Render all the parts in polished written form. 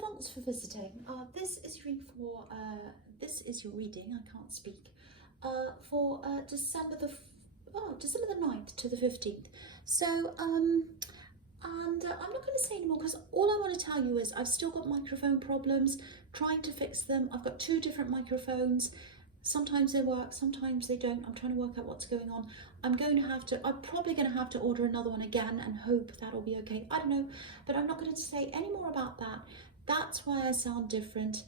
thanks for visiting. This is your reading. I can't speak. For December the 9th to the 15th. So I'm not going to say anymore because all I want to tell you is I've still got microphone problems. Trying to fix them. I've got 2 different microphones. Sometimes they work, sometimes they don't. I'm trying to work out what's going on. I'm probably going to have to order another one again and hope that'll be okay. I don't know, but I'm not going to say any more about that. That's why I sound different.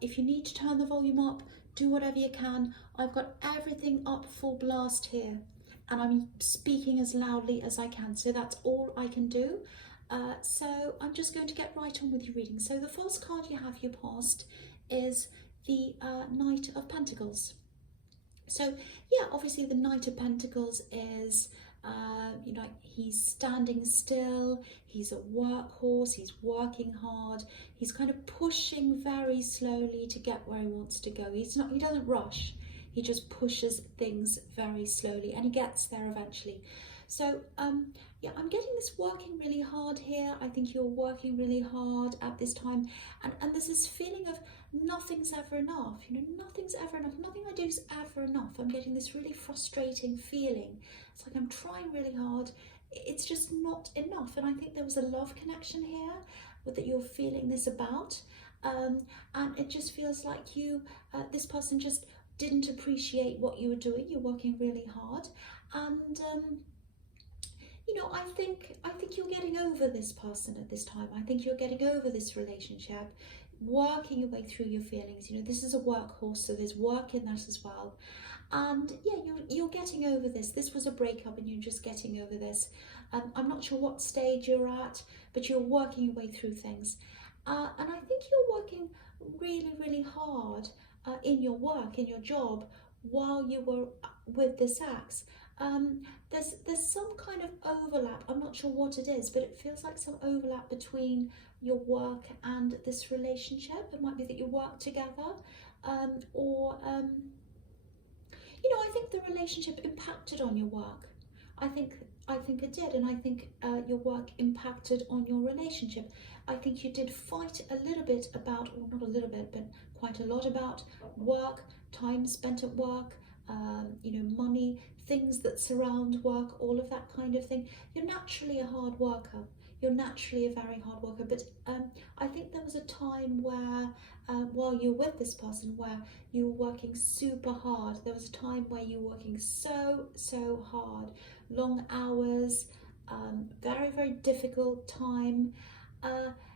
If you need to turn the volume up, do whatever you can. I've got everything up full blast here and I'm speaking as loudly as I can. So that's all I can do. So I'm just going to get right on with your reading. So the first card you have your past is the Knight of Pentacles. So yeah, obviously the Knight of Pentacles is, he's standing still, he's a workhorse, he's working hard, he's kind of pushing very slowly to get where he wants to go. He doesn't rush, he just pushes things very slowly and he gets there eventually. So yeah, I'm getting this working really hard here. I think you're working really hard at this time, and there's this feeling of nothing's ever enough. Nothing's ever enough. Nothing I do is ever enough. I'm getting this really frustrating feeling. It's like I'm trying really hard. It's just not enough. And I think there was a love connection here that you're feeling this about, and it just feels like this person just didn't appreciate what you were doing. You're working really hard, and I think you're getting over this person at this time. I think you're getting over this relationship, working your way through your feelings. This is a workhorse, so there's work in that as well. And yeah, you're getting over this. This was a breakup and you're just getting over this. I'm not sure what stage you're at, but you're working your way through things. And I think you're working really, really hard in your work, in your job, while you were with this ex. There's some kind of overlap. I'm not sure what it is, but it feels like some overlap between your work and this relationship. It might be that you work together, I think the relationship impacted on your work. I think it did, and I think your work impacted on your relationship. I think you did fight a little bit about, or not a little bit, but quite a lot about work, time spent at work, money, things that surround work, all of that kind of thing. You're naturally a hard worker. You're naturally a very hard worker, but I think there was a time where, while you were with this person, where you were working super hard. There was a time where you were working so hard, long hours, very, very difficult time.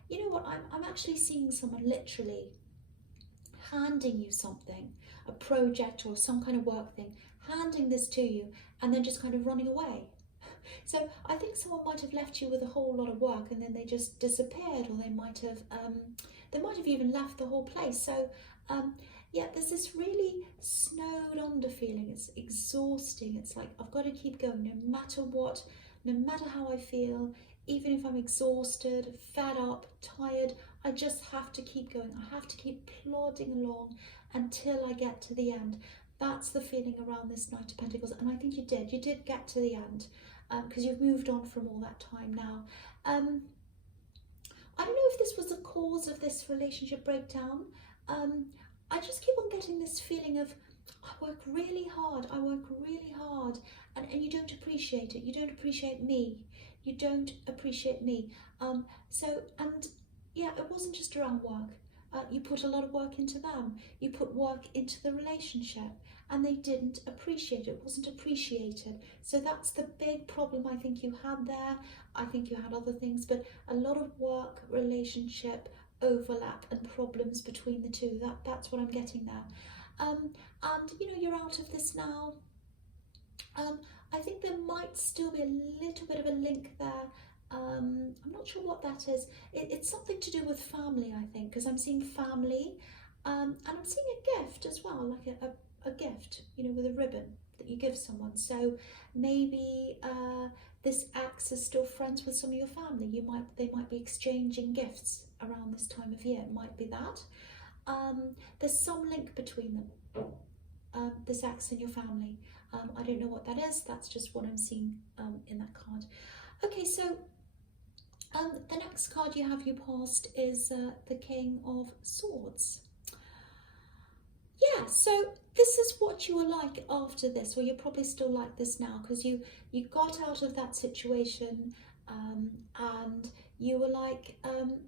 You know what, I'm actually seeing someone literally handing you something, a project or some kind of work thing, handing this to you and then just kind of running away. So I think someone might have left you with a whole lot of work and then they just disappeared, or they might have even left the whole place. So yeah, there's this really snowed under feeling. It's exhausting. It's like, I've got to keep going no matter what, no matter how I feel, even if I'm exhausted, fed up, tired, I just have to keep going. I have to keep plodding along until I get to the end. That's the feeling around this Knight of Pentacles, and I think you did get to the end, because you've moved on from all that time now. I don't know if this was the cause of this relationship breakdown. I just keep on getting this feeling of, I work really hard, and you don't appreciate it. You don't appreciate me. You don't appreciate me. And yeah, it wasn't just around work. You put a lot of work into them. You put work into the relationship, and they didn't appreciate it. It wasn't appreciated. So that's the big problem I think you had there. I think you had other things, but a lot of work, relationship, overlap and problems between the two. That's what I'm getting there. And you're out of this now. I think there might still be a little bit of a link there. I'm not sure what that is. It's something to do with family, I think, because I'm seeing family, and I'm seeing a gift as well, like a gift, with a ribbon that you give someone. So maybe this ex is still friends with some of your family. They might be exchanging gifts around this time of year. It might be that. There's some link between them, this ex and your family. I don't know what that is. That's just what I'm seeing in that card. Okay, so The next card you have your past is the King of Swords. Yeah, so this is what you were like after this, or you're probably still like this now, because you got out of that situation, and you were like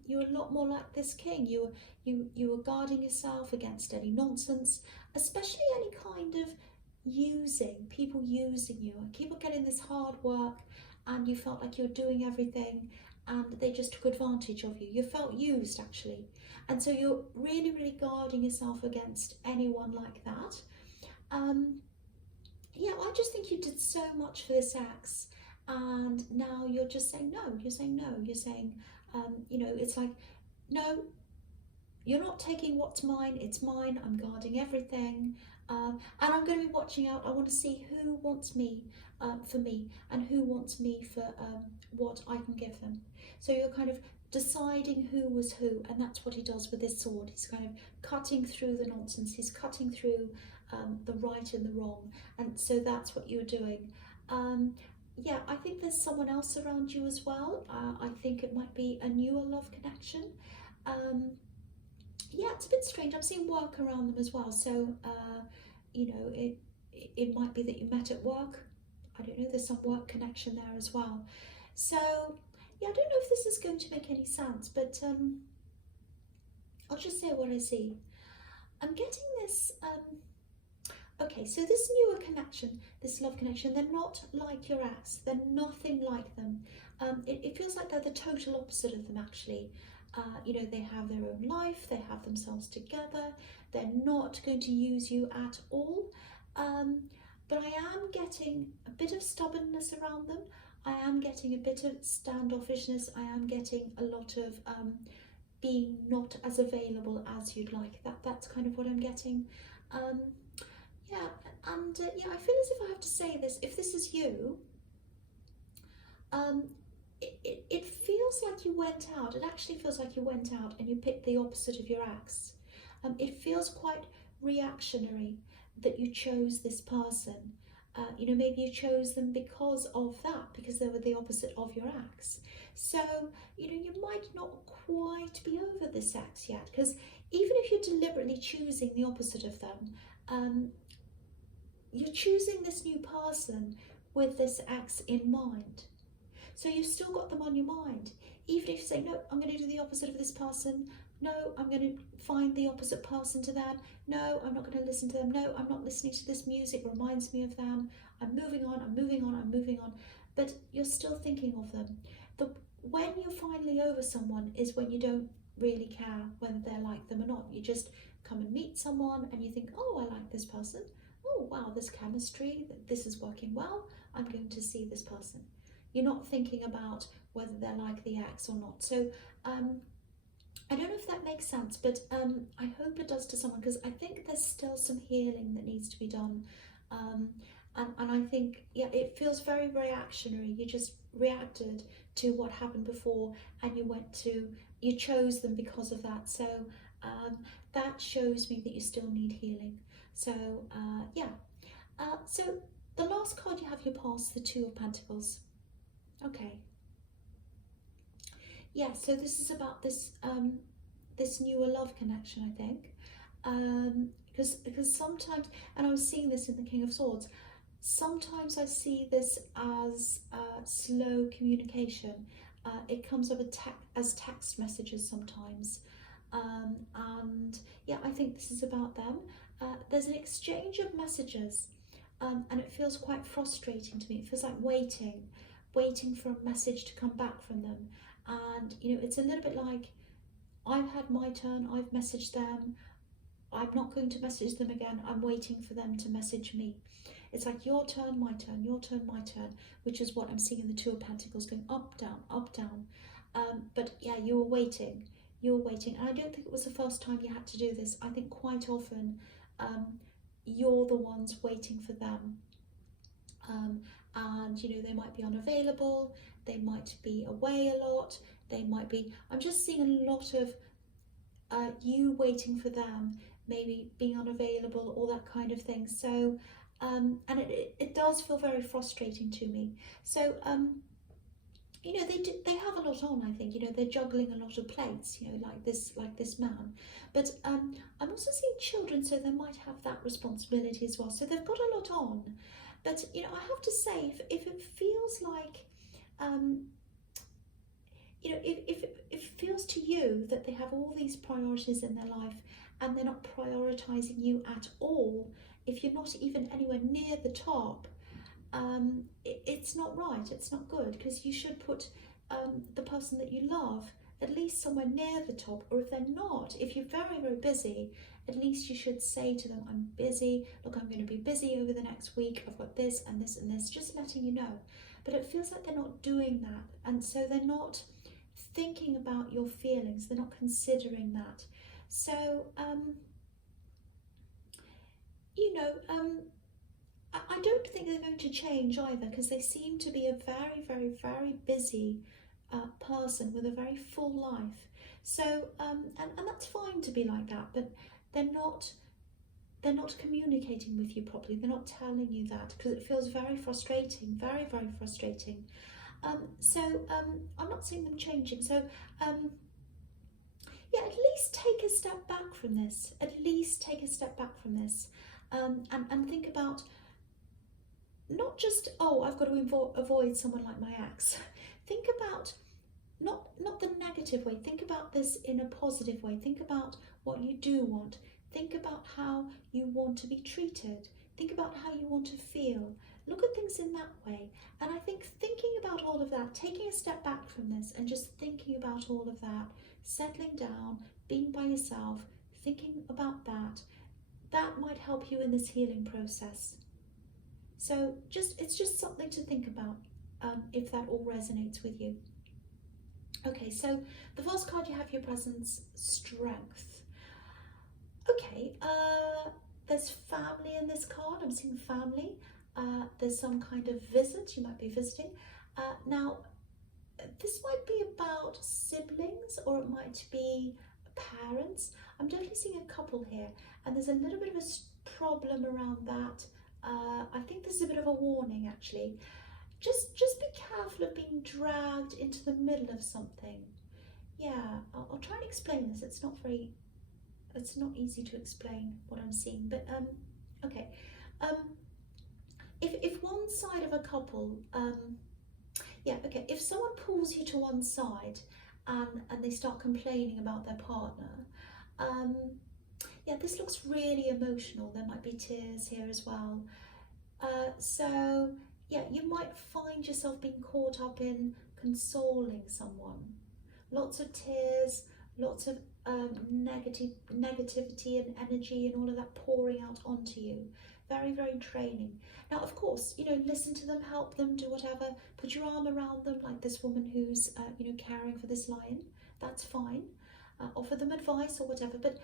you were a lot more like this king. You were guarding yourself against any nonsense, especially any kind of people using you, people getting this hard work, and you felt like you were doing everything, and they just took advantage of you. You felt used, actually. And so you're really, really guarding yourself against anyone like that. Yeah, I just think you did so much for this ex, and now you're just saying no. You're saying no. You're saying, you know, it's like, no, you're not taking what's mine. It's mine. I'm guarding everything. And I'm going to be watching out. I want to see who wants me for me, and who wants me for what I can give them. So you're kind of deciding who was who, and that's what he does with his sword. He's kind of cutting through the nonsense. He's cutting through the right and the wrong, and so that's what you're doing. Yeah, I think there's someone else around you as well. I think it might be a newer love connection. Yeah, it's a bit strange. I'm seeing work around them as well. So, you know, it might be that you met at work. I don't know. There's some work connection there as well. So, yeah, I don't know if this is going to make any sense, but I'll just say what I see. I'm getting this. Okay, so this newer connection, this love connection, they're not like your ex. They're nothing like them. It feels like they're the total opposite of them, actually. You know, they have their own life, they have themselves together, they're not going to use you at all. But I am getting a bit of stubbornness around them. I am getting a bit of standoffishness. I am getting a lot of being not as available as you'd like. That's kind of what I'm getting. Yeah, and yeah, I feel as if I have to say this. If this is you, it feels like you went out. It actually feels like you went out and you picked the opposite of your ex. It feels quite reactionary that you chose this person. You know, maybe you chose them because of that, because they were the opposite of your ex. So, you know, you might not quite be over this ex yet, because even if you're deliberately choosing the opposite of them, you're choosing this new person with this ex in mind. So you've still got them on your mind. Even if you say, no, I'm going to do the opposite of this person. No, I'm going to find the opposite person to them. No, I'm not going to listen to them. No, I'm not listening to this music. It reminds me of them. I'm moving on, I'm moving on, I'm moving on. But you're still thinking of them. When you're finally over someone is when you don't really care whether they're like them or not. You just come and meet someone and you think, oh, I like this person. Oh, wow, there's chemistry. This is working well. I'm going to see this person. You're not thinking about whether they're like the ex or not. So I don't know if that makes sense, but I hope it does to someone, because I think there's still some healing that needs to be done. And I think, yeah, it feels very reactionary. You just reacted to what happened before, and you chose them because of that. So that shows me that you still need healing. So yeah. So the last card you have your past, the Two of Pentacles. Okay. Yeah, so this is about this this newer love connection, I think. Because sometimes, and I was seeing this in the King of Swords, sometimes I see this as slow communication. It comes up as text messages sometimes. And yeah, I think this is about them. There's an exchange of messages, and it feels quite frustrating to me. It feels like waiting for a message to come back from them. And you know, it's a little bit like, I've had my turn, I've messaged them, I'm not going to message them again, I'm waiting for them to message me. It's like your turn, my turn, your turn, my turn, which is what I'm seeing in the Two of Pentacles, going up, down, up, down. But yeah, you were waiting, and I don't think it was the first time you had to do this. I think quite often you're the ones waiting for them. And you know, they might be unavailable, they might be away a lot, they might be, I'm just seeing a lot of you waiting for them, maybe being unavailable, all that kind of thing. So and it does feel very frustrating to me. So you know, they have a lot on, I think. You know, they're juggling a lot of plates, you know, like this man. But I'm also seeing children, so they might have that responsibility as well. So they've got a lot on. But you know, I have to say, if it feels like um, you know, if it feels to you that they have all these priorities in their life and they're not prioritizing you at all, if you're not even anywhere near the top, it's not right, it's not good, because you should put the person that you love at least somewhere near the top. Or if they're not, if you're very, very busy, at least you should say to them, I'm busy, look, I'm going to be busy over the next week, I've got this and this and this, just letting you know. But it feels like they're not doing that, and so they're not thinking about your feelings, they're not considering that. So you know, I don't think they're going to change either, because they seem to be a very, very, very busy person with a very full life. So, and that's fine to be like that, but they're not communicating with you properly. They're not telling you that, because it feels very frustrating, very, very frustrating. I'm not seeing them changing. So, yeah, at least take a step back from this. At least take a step back from this, and think about, not just, oh, I've got to avoid someone like my ex. Think about not the negative way. Think about this in a positive way. Think about what you do want. Think about how you want to be treated. Think about how you want to feel. Look at things in that way. And I think thinking about all of that, taking a step back from this and just thinking about all of that, settling down, being by yourself, thinking about that, that might help you in this healing process. So it's just something to think about, if that all resonates with you. Okay, so the first card you have, your presence, strength. Okay, there's family in this card. I'm seeing family. There's some kind of visit, you might be visiting. Now, this might be about siblings, or it might be parents. I'm definitely seeing a couple here, and there's a little bit of a problem around that. I think this is a bit of a warning, actually. Just be careful of being dragged into the middle of something. Yeah, I'll try and explain this. It's not easy to explain what I'm seeing, but okay. If one side of a couple, yeah, okay, if someone pulls you to one side and they start complaining about their partner, yeah, this looks really emotional. There might be tears here as well. So, yeah, you might find yourself being caught up in consoling someone. Lots of tears, lots of negativity and energy and all of that pouring out onto you. Very, very draining. Now, of course, you know, listen to them, help them, do whatever. Put your arm around them, like this woman who's, you know, caring for this lion. That's fine. Offer them advice or whatever, but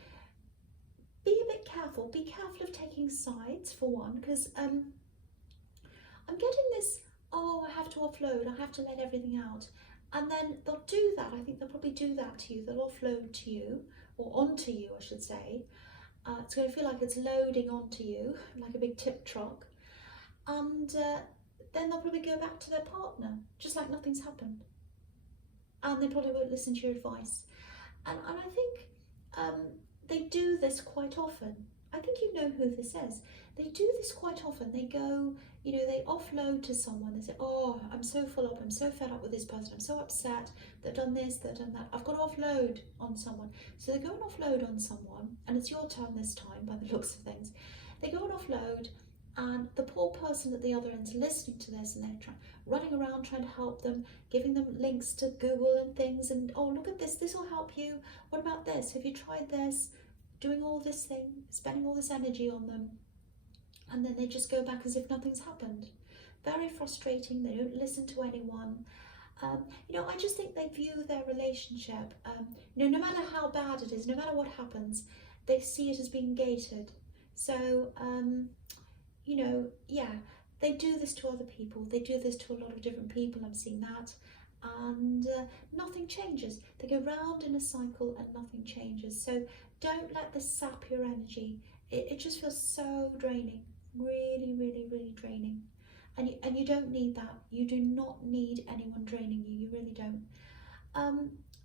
be a bit careful. Be careful of taking sides, for one, because I'm getting this, oh, I have to offload, I have to let everything out. And then they'll do that. I think they'll probably do that to you. They'll offload to you, or onto you, I should say. It's going to feel like it's loading onto you, like a big tip truck. And then they'll probably go back to their partner, just like nothing's happened. And they probably won't listen to your advice. And I think they do this quite often. I think you know who this is. They do this quite often. They go, you know, they offload to someone. They say, oh, I'm so full up, I'm so fed up with this person, I'm so upset, they've done this, they've done that, I've got to offload on someone. So they go and offload on someone, and it's your turn this time by the looks of things. They go and offload, and the poor person at the other end's listening to this, and they're running around trying to help them, giving them links to Google and things, and oh, look at this, this will help you. What about this? Have you tried this? Doing all this thing, spending all this energy on them, and then they just go back as if nothing's happened. Very frustrating. They don't listen to anyone. You know, I just think they view their relationship, you know, no matter how bad it is, no matter what happens, they see it as being gated. So, you know, yeah, they do this to other people. They do this to a lot of different people. I'm seeing that. And nothing changes. They go round in a cycle and nothing changes. So don't let this sap your energy. It just feels so draining. Really, really, really draining. and you don't need that. You do not need anyone draining you. You really don't.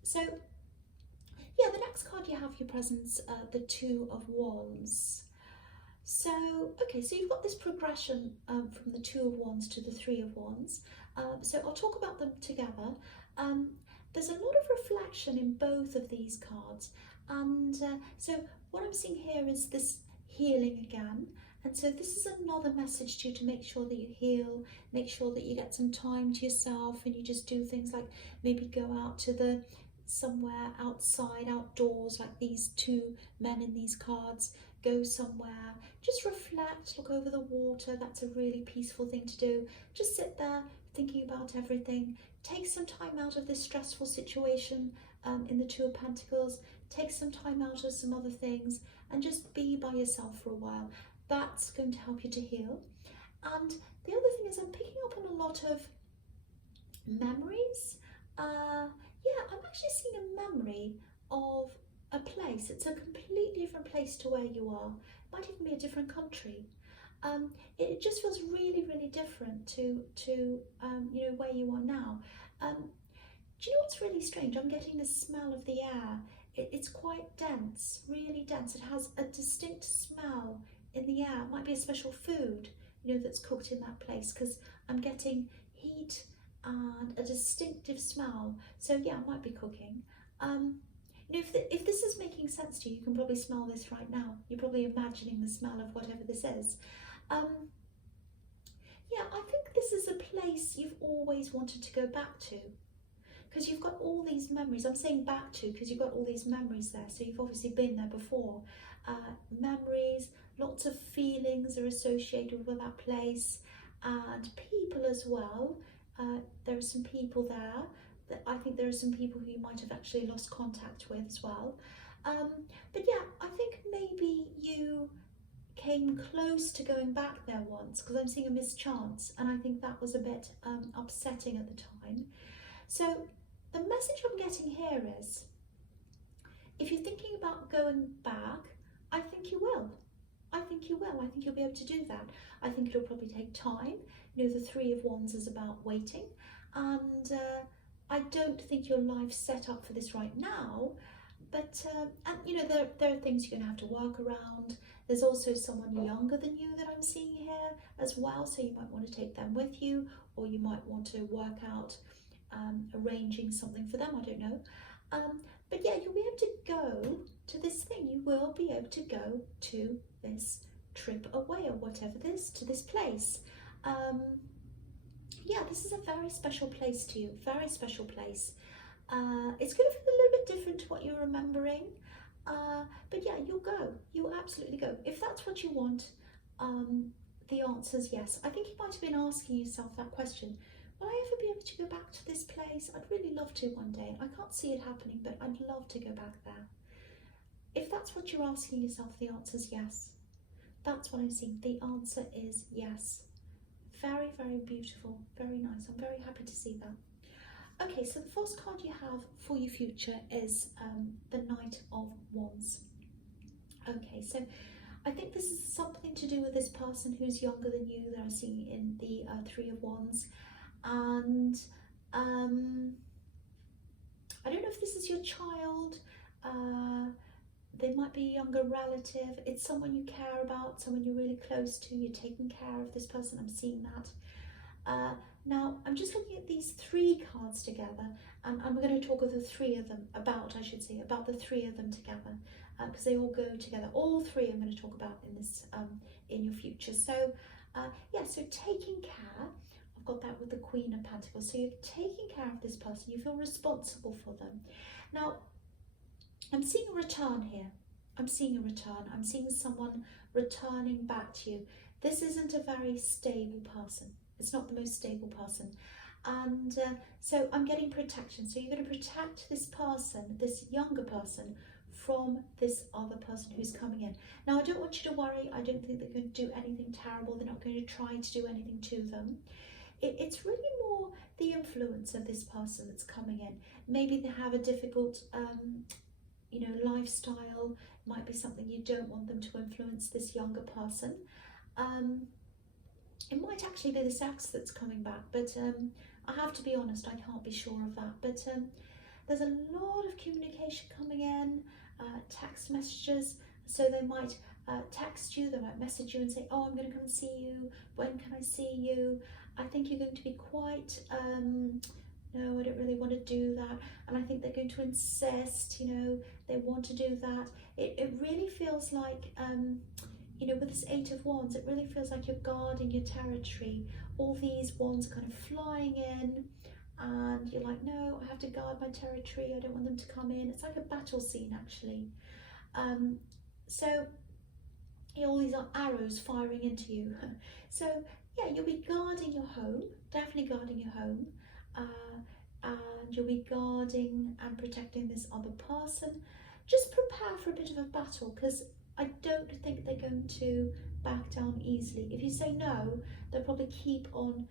So yeah, the next card you have your presents, the Two of Wands. So, okay, so you've got this progression from the Two of Wands to the Three of Wands. So I'll talk about them together. There's a lot of reflection in both of these cards. And so what I'm seeing here is this healing again. And so this is another message to you to make sure that you heal, make sure that you get some time to yourself, and you just do things like maybe go out to the somewhere outside, outdoors, like these two men in these cards. Go somewhere, just reflect, look over the water. That's a really peaceful thing to do. Just sit there thinking about everything. Take some time out of this stressful situation in the Two of Pentacles. Take some time out of some other things and just be by yourself for a while. That's going to help you to heal. And the other thing is I'm picking up on a lot of memories. Yeah, I'm actually seeing a memory of a place. It's a completely different place to where you are. It might even be a different country. It just feels really, really different to you know, where you are now. Do you know what's really strange? I'm getting the smell of the air. It's quite dense, really dense. It has a distinct smell in the air. It might be a special food, you know, that's cooked in that place, because I'm getting heat and a distinctive smell. So yeah, I might be cooking. You know, if this is making sense to you, you can probably smell this right now. You're probably imagining the smell of whatever this is. Yeah, I think this is a place you've always wanted to go back to, because you've got all these memories. I'm saying back to because you've got all these memories there, so you've obviously been there before. Memories, lots of feelings are associated with that place, and people as well. There are some people there. I think there are some people who you might have actually lost contact with as well. But yeah, I think maybe you came close to going back there once, because I'm seeing a mischance, and I think that was a bit upsetting at the time. So the message I'm getting here is, if you're thinking about going back, I think you will. I think you will. I think you'll be able to do that. I think it'll probably take time. You know, the Three of Wands is about waiting, and I don't think your life's set up for this right now, but and you know, there are things you're going to have to work around. There's also someone younger than you that I'm seeing here as well, so you might want to take them with you, or you might want to work out arranging something for them, I don't know. But yeah, you'll be able to go to this thing. You will be able to go to this trip away, or whatever this, to this place. Yeah, this is a very special place to you, very special place. It's going to feel a little bit different to what you're remembering, but yeah, you'll go. You'll absolutely go. If that's what you want, the answer is yes. I think you might have been asking yourself that question. Will I ever be able to go back to this place? I'd really love to one day. I can't see it happening, but I'd love to go back there. If that's what you're asking yourself, the answer is yes. That's what I'm seeing. The answer is yes. Very, very beautiful, very nice. I'm very happy to see that. Okay, so the first card you have for your future is the Knight of Wands. Okay, so I think this is something to do with this person who's younger than you that I'm seeing in the Three of Wands. And I don't know if this is your child. They might be a younger relative. It's someone you care about, someone you're really close to. You're taking care of this person. I'm seeing that. Now, I'm just looking at these three cards together, and I'm going to talk of the three of them, about the three of them together, because they all go together. All three I'm going to talk about in this, in your future. So, yeah, so taking care. I've got that with the Queen of Pentacles. So you're taking care of this person. You feel responsible for them. Now, I'm seeing a return here. I'm seeing a return. I'm seeing someone returning back to you. This isn't a very stable person. It's not the most stable person. And so I'm getting protection. So you're going to protect this person, this younger person, from this other person who's coming in. Now, I don't want you to worry. I don't think they're going to do anything terrible. They're not going to try to do anything to them. It's really more the influence of this person that's coming in. Maybe they have a difficult you know, lifestyle. It might be something you don't want them to influence, this younger person. It might actually be this ex that's coming back, but I have to be honest, I can't be sure of that. But there's a lot of communication coming in, text messages, so they might text you, they might message you and say, oh, I'm going to come and see you, when can I see you? I think you're going to be quite, no, I don't really want to do that, and I think they're going to insist, you know, they want to do that. It really feels like, you know, with this Eight of Wands, it really feels like you're guarding your territory. All these wands kind of flying in, and you're like, no, I have to guard my territory, I don't want them to come in. It's like a battle scene, actually. So yeah, all these are arrows firing into you. So yeah, you'll be guarding your home, definitely guarding your home, and you'll be guarding and protecting this other person. Just prepare for a bit of a battle, because I don't think they're going to back down easily. If you say no, they'll probably keep on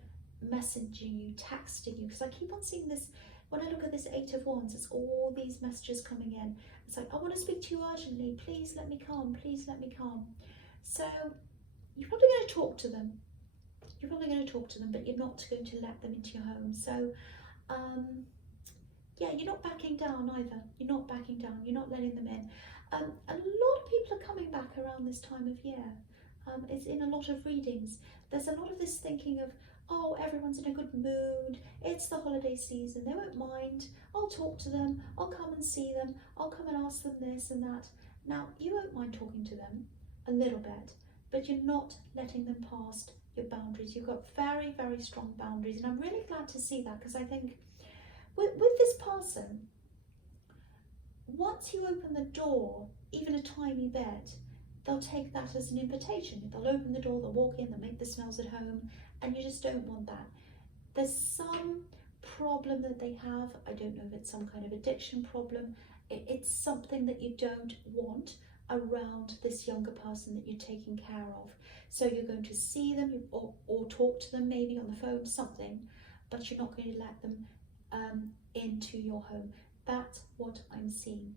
messaging you, texting you, because I keep on seeing this. When I look at this Eight of Wands, it's all these messages coming in. It's like, I want to speak to you urgently, please let me come, please let me come. So you're probably going to talk to them. You're probably going to talk to them, but you're not going to let them into your home. So yeah, you're not backing down either. You're not backing down. You're not letting them in. A lot of people are coming back around this time of year. It's in a lot of readings. There's a lot of this thinking of, oh, everyone's in a good mood. It's the holiday season. They won't mind. I'll talk to them. I'll come and see them. I'll come and ask them this and that. Now, you won't mind talking to them a little bit, but you're not letting them past your boundaries. You've got very, very strong boundaries. And I'm really glad to see that, because I think with this person, once you open the door, even a tiny bit, they'll take that as an invitation. They'll open the door, they'll walk in, they'll make the smells at home, and you just don't want that. There's some problem that they have. I don't know if it's some kind of addiction problem. It's something that you don't want around this younger person that you're taking care of. So you're going to see them or talk to them maybe on the phone, something, but you're not going to let them into your home. That's what I'm seeing.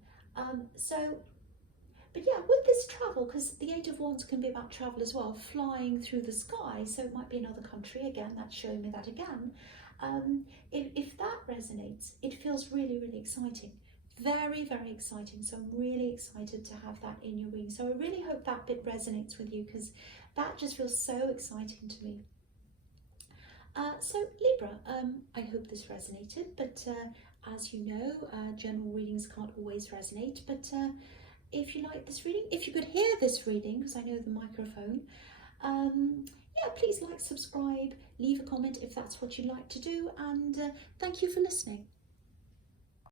But yeah, with this travel, because the Eight of Wands can be about travel as well, flying through the sky, so it might be another country, again, that's showing me that again. If that resonates, it feels really, really exciting. Very, very exciting. So I'm really excited to have that in your reading. So I really hope that bit resonates with you, because that just feels so exciting to me. So Libra, I hope this resonated, but as you know, general readings can't always resonate, but if you like this reading, if you could hear this reading, because I know the microphone, yeah, please like, subscribe, leave a comment if that's what you'd like to do, and thank you for listening.